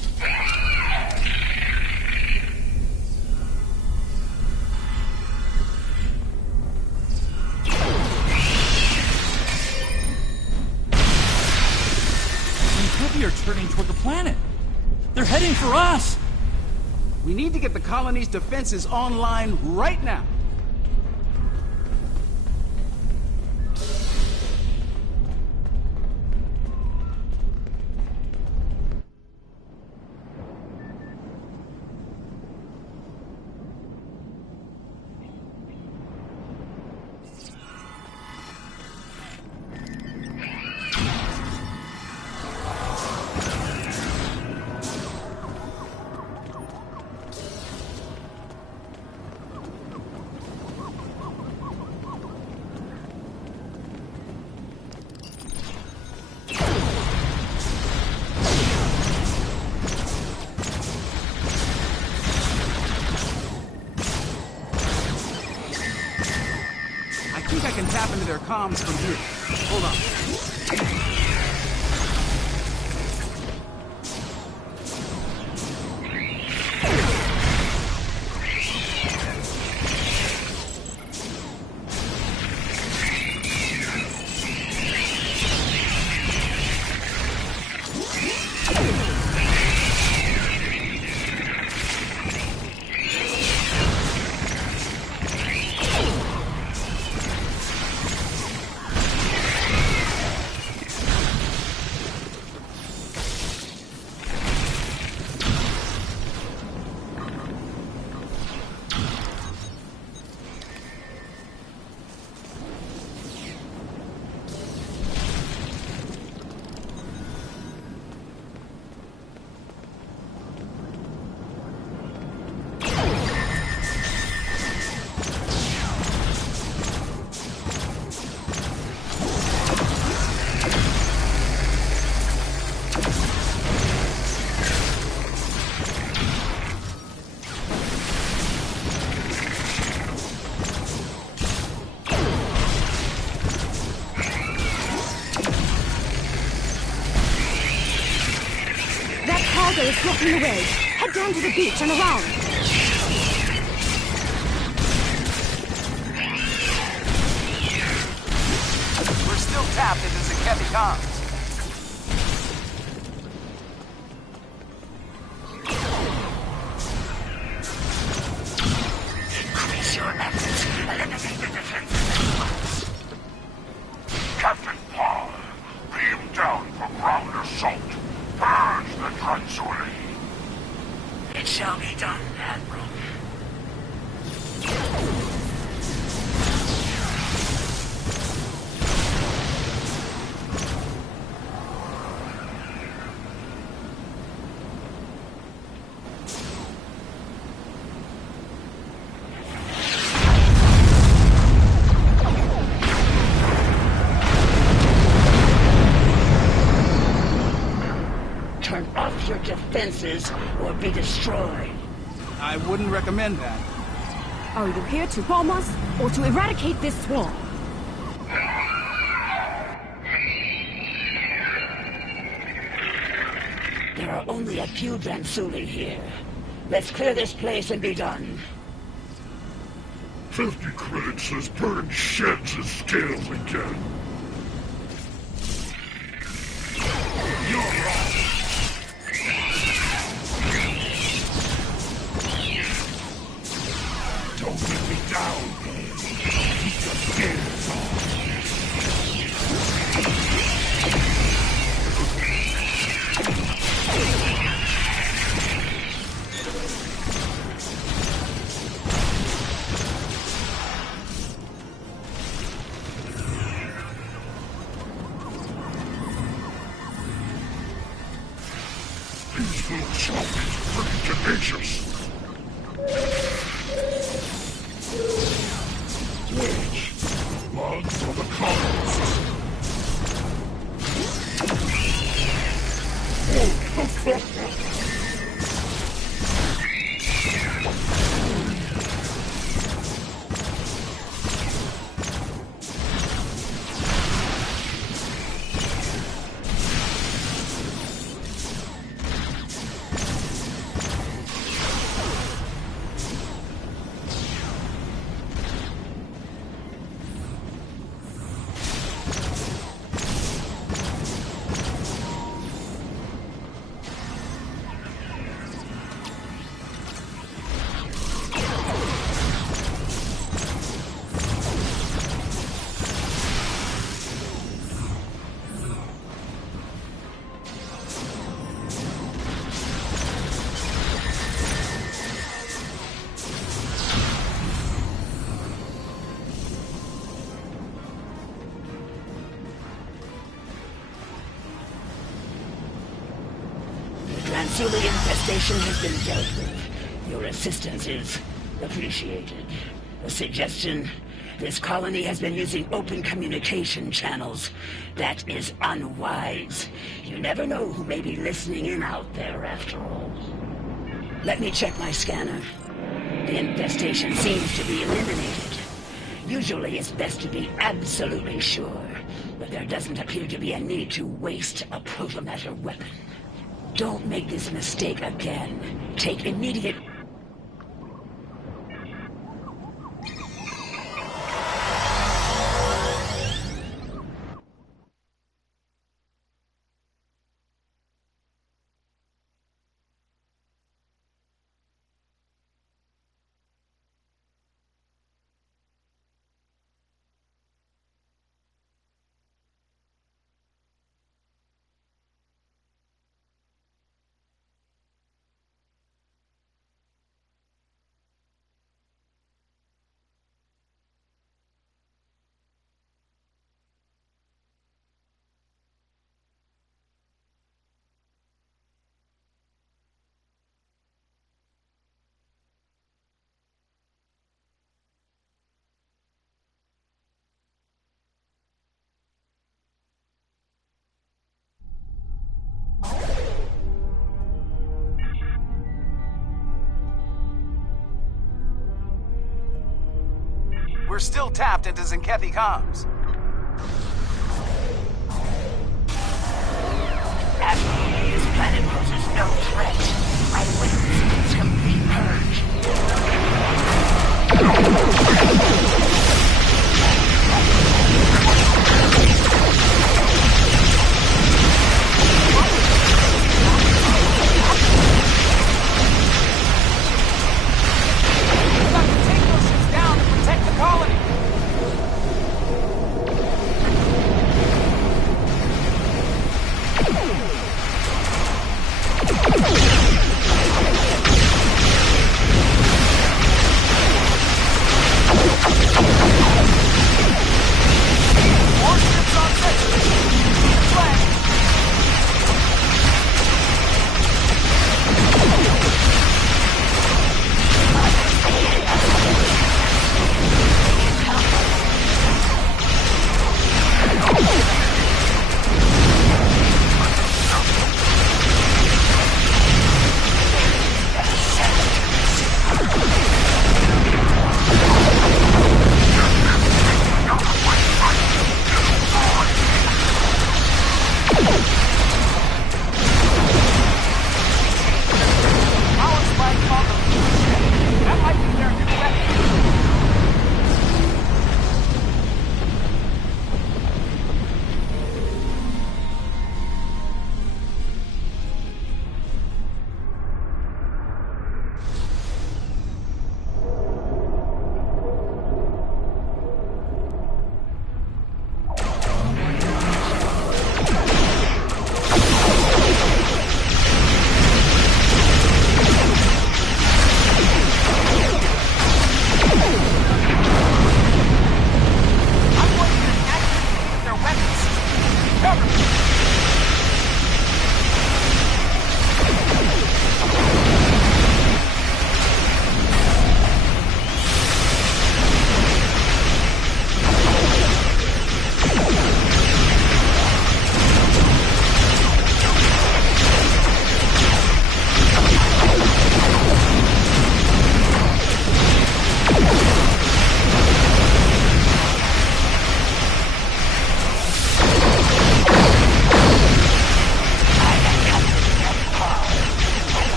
Zenkethi are turning toward the planet. They're heading for us. We need to get the colony's defenses online right now. I can tap into their comms from here. Hold on. Is blocking the way. Head down to the beach and around. We're still tapped into Zenkethi comms. Increase your efforts. Eliminate the defenses. Captain Paul, beam down for ground assault. Purge the Transuli. It shall be done, Admiral. defenses or be destroyed. I wouldn't recommend that. Are you here to bomb us or to eradicate this swarm? There are only a few Dransuli here. Let's clear this place and be done. 50 credits says burn sheds and scales again. You're wrong. Don't let me down. Keep your scales on. These little zombies are pretty tenacious. Wait. Blood for the colonists. Dransuli infestation has been dealt with. Your assistance is appreciated. A suggestion? This colony has been using open communication channels. That is unwise. You never know who may be listening in out there after all. Let me check my scanner. The infestation seems to be eliminated. Usually it's best to be absolutely sure, but there doesn't appear to be a need to waste a protomatter weapon. Don't make this mistake again. Take immediate... We're still tapped into Zenkethi comms. Admiral, this planet poses no threat. I witnessed its complete purge. We've got to take those ships down to protect the colony.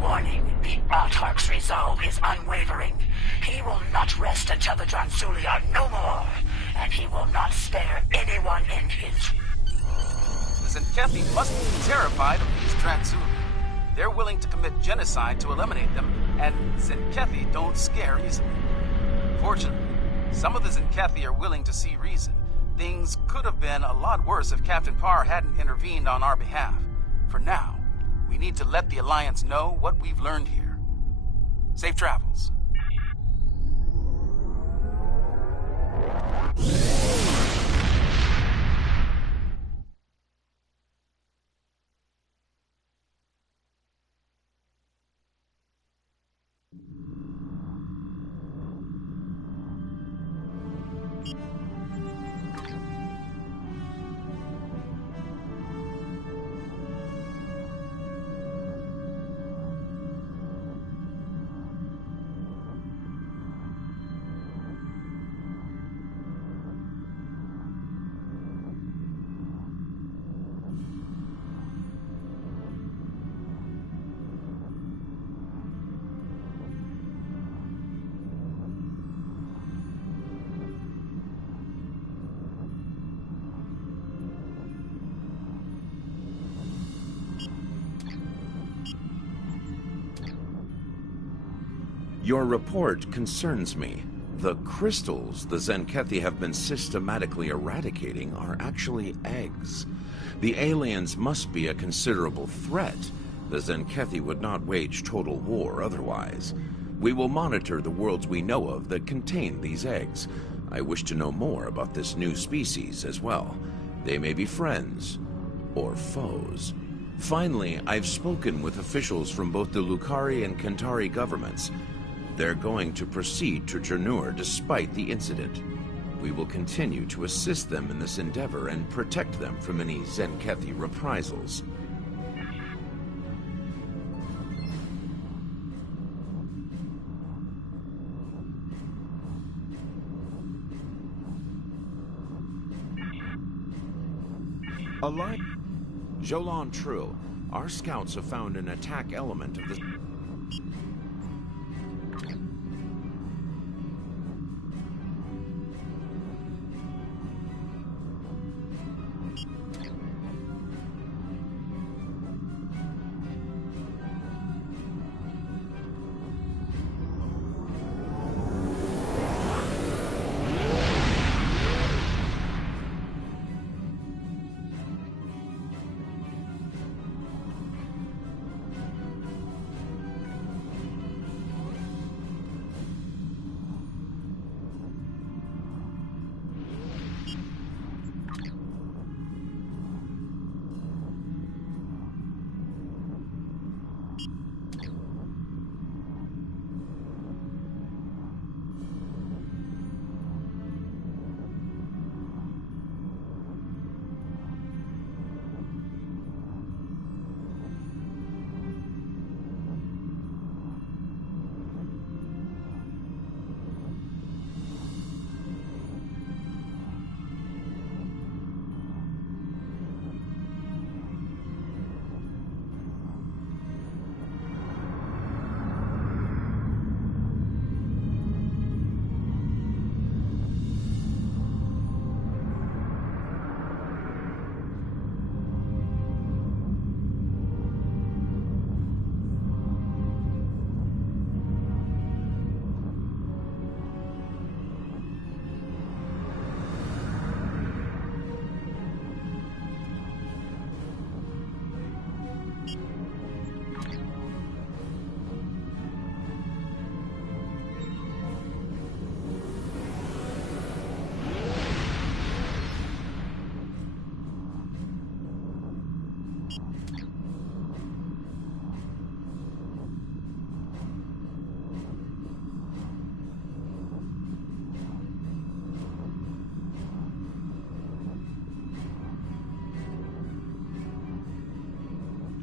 warning. Martark's resolve is unwavering. He will not rest until the Dransuli are no more, and he will not spare anyone in his... The Zenkethi must be terrified of these Dransuli. They're willing to commit genocide to eliminate them, and Zenkethi don't scare easily. Fortunately, some of the Zenkethi are willing to see reason. Things could have been a lot worse if Captain Parr hadn't intervened on our behalf. For now, we need to let the Alliance know what we've learned here. Safe travels. Your report concerns me. The crystals the Zenkethi have been systematically eradicating are actually eggs. The aliens must be a considerable threat. The Zenkethi would not wage total war otherwise. We will monitor the worlds we know of that contain these eggs. I wish to know more about this new species as well. They may be friends or foes. Finally, I've spoken with officials from both the Lukari and Kantari governments. They're going to proceed to Jernur despite the incident. We will continue to assist them in this endeavor and protect them from any Zenkethi reprisals. Jolan True, our scouts have found an attack element of the...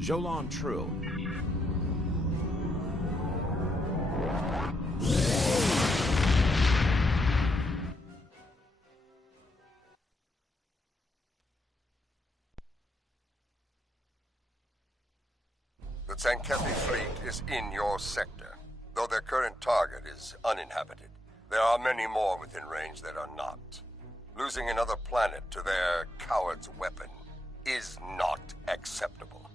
Jolan True. The Sankethi fleet is in your sector. Though their current target is uninhabited, there are many more within range that are not. Losing another planet to their coward's weapon is not acceptable.